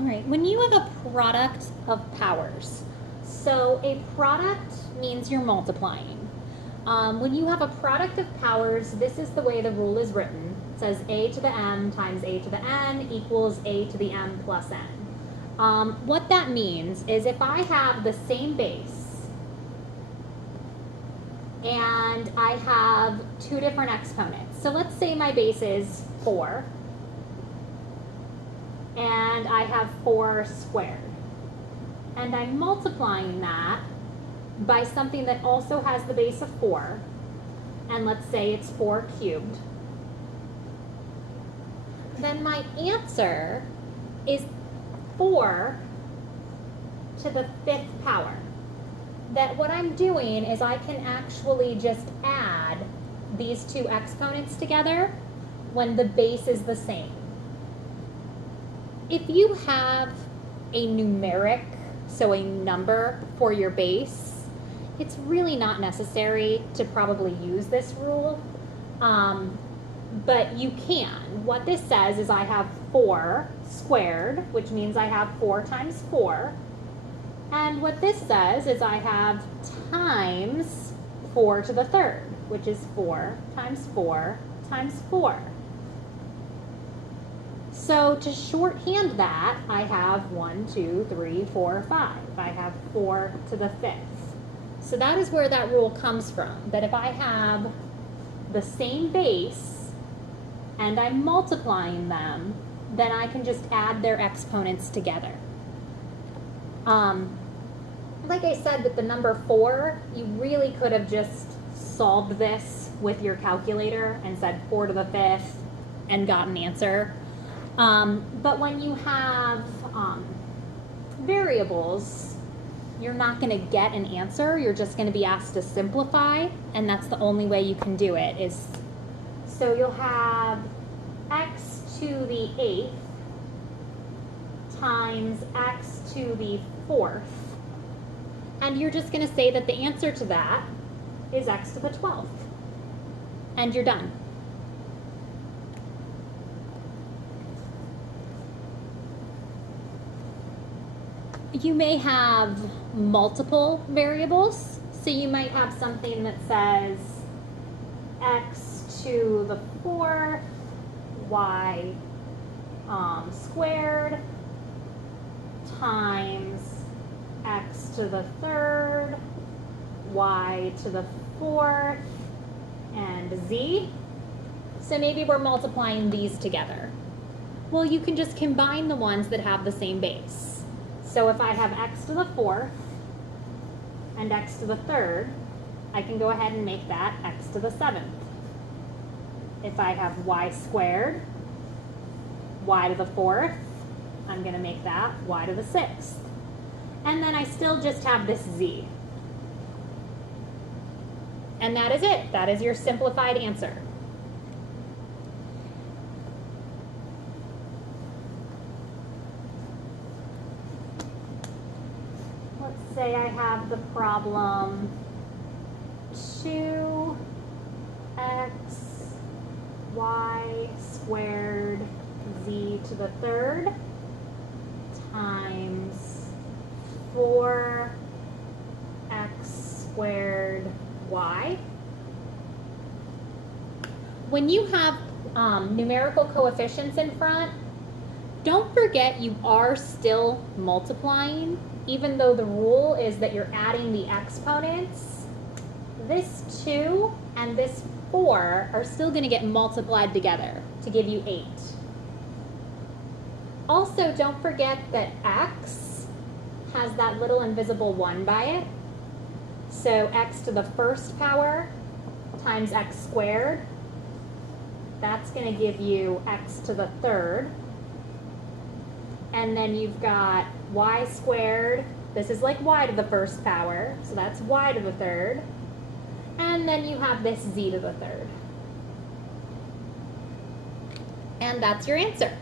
All right, when you have a product of powers, so a product means you're multiplying. When you have a product of powers, this is the way the rule is written. It says a to the m times a to the n equals a to the m plus n. What that means is if I have the same base and I have two different exponents. So let's say my base is 4 and I have 4 squared. And I'm multiplying that by something that also has the base of 4, and let's say it's 4 cubed, then my answer is 4 to the 5th power. That what I'm doing is I can actually just add these two exponents together when the base is the same. If you have a numeric, so a number for your base, it's really not necessary to probably use this rule, but you can. What this says is I have 4 squared, which means I have 4 times 4. And what this says is I have times 4 to the 3rd, which is 4 times 4 times 4. So to shorthand that, I have 1, 2, 3, 4, 5. I have 4 to the 5th. So that is where that rule comes from, that if I have the same base and I'm multiplying them, then I can just add their exponents together. Like I said, with the number 4, you really could have just solved this with your calculator and said 4 to the 5th and got an answer. But when you have variables, you're not going to get an answer. You're just going to be asked to simplify, and that's the only way you can do it. So you'll have x to the 8th times x to the 4th, and you're just going to say that the answer to that is x to the 12th, and you're done. You may have multiple variables, so you might have something that says x to the 4th, y squared times x to the 3rd, y to the 4th, and z. So maybe we're multiplying these together. Well, you can just combine the ones that have the same base. So if I have x to the 4th and x to the 3rd, I can go ahead and make that x to the 7th. If I have y squared, y to the 4th, I'm going to make that y to the 6th. And then I still just have this z. And that is it. That is your simplified answer. Let's say I have the problem 2x y squared z to the 3rd times 4x squared y. When you have numerical coefficients in front, don't forget you are still multiplying, even though the rule is that you're adding the exponents. This 2 and this 4 are still going to get multiplied together to give you 8. Also, don't forget that x has that little invisible 1 by it. So x to the 1st power times x squared, that's going to give you x to the 3rd. And then you've got y squared. This is like y to the 1st power, so that's y to the 3rd. And then you have this z to the 3rd. And that's your answer.